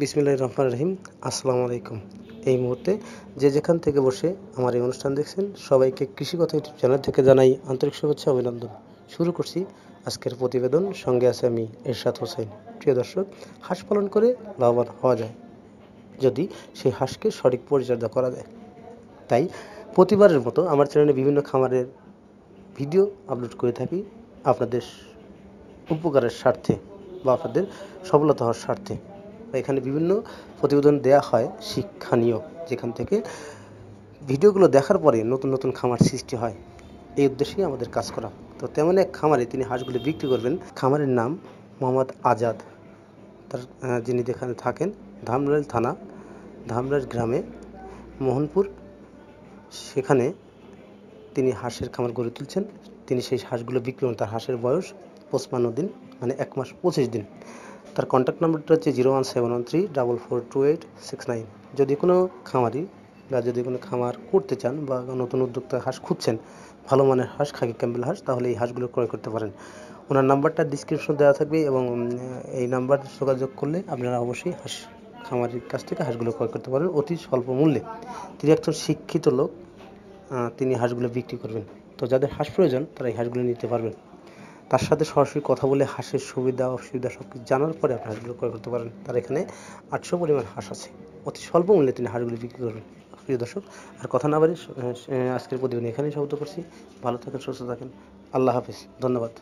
বিসমিল্লাহির রহমানির রহিম। আসসালামু আলাইকুম। এই মুহূর্তে যে যেখান থেকে বসে আমার এই অনুষ্ঠান দেখছেন সবাইকে কৃষি কথা ইউটিউব চ্যানেল থেকে জানাই আন্তরিক শুভেচ্ছা অভিনন্দন। শুরু করছি আজকের প্রতিবেদন। সঙ্গে আছে আমি এরশাদ হোসেন। প্রিয় দর্শক, হাঁস পালন করে লাভবান হওয়া যায় যদি সেই হাঁসকে সঠিক পরিচর্যা করা যায়। তাই প্রতিবারের মতো আমার চ্যানেলে বিভিন্ন খামারের ভিডিও আপলোড করে থাকি আপনাদের উপকারের স্বার্থে বা আপনাদের সফলতা হওয়ার স্বার্থে। এখানে বিভিন্ন প্রতিবেদন দেয়া হয় শিক্ষণীয়, যেখান থেকে ভিডিওগুলো দেখার পরে নতুন নতুন খামার সৃষ্টি হয়। এই উদ্দেশ্যেই আমাদের কাজ করা। তো তেমন এক খামারে তিনি হাঁসগুলি বিক্রি করবেন। খামারের নাম মোহাম্মদ আজাদ। তার যিনি যেখানে থাকেন ধামরাইল থানা, ধামরাইল গ্রামে, মোহনপুর, সেখানে তিনি হাঁসের খামার গড়ে তুলছেন। তিনি সেই হাঁসগুলো বিক্রি করেন। তার হাঁসের বয়স 55 দিন, মানে 1 মাস 25 দিন। তার কন্ট্যাক্ট নাম্বারটা হচ্ছে 01713442869। যদি কোনো খামারি বা যদি কোনো খামার করতে চান বা নতুন উদ্যোক্তা হাঁস খুঁজছেন, ভালো মানের হাঁস, খাকি ক্যাম্বেল হাঁস, তাহলে এই হাঁসগুলো ক্রয় করতে পারেন। ওনার নাম্বারটা ডিসক্রিপশন দেওয়া থাকবে এবং এই নাম্বার যোগাযোগ করলে আপনারা অবশ্যই হাঁস খামারির কাছ থেকে হাঁসগুলো ক্রয় করতে পারেন অতি স্বল্প মূল্যে। তিনি একজন শিক্ষিত লোক, তিনি হাঁসগুলো বিক্রি করবেন। তো যাদের হাঁস প্রয়োজন তারা এই হাঁসগুলো নিতে পারবেন। তার সাথে সরাসরি কথা বলে হাঁসের সুবিধা অসুবিধা সব কিছু জানার পরে আপনি হাঁসগুলো ক্রয় করতে পারেন। তার এখানে 800 পরিমাণ হাঁস আছে। অতি স্বল্প মূল্যে তিনি হাঁসগুলো বিক্রি করবেন। প্রিয় দর্শক, আর কথা না বাড়ি আজকের প্রতিবেদন এখানেই সমাপ্ত করছি। ভালো থাকেন, সুস্থ থাকেন। আল্লাহ হাফিজ। ধন্যবাদ।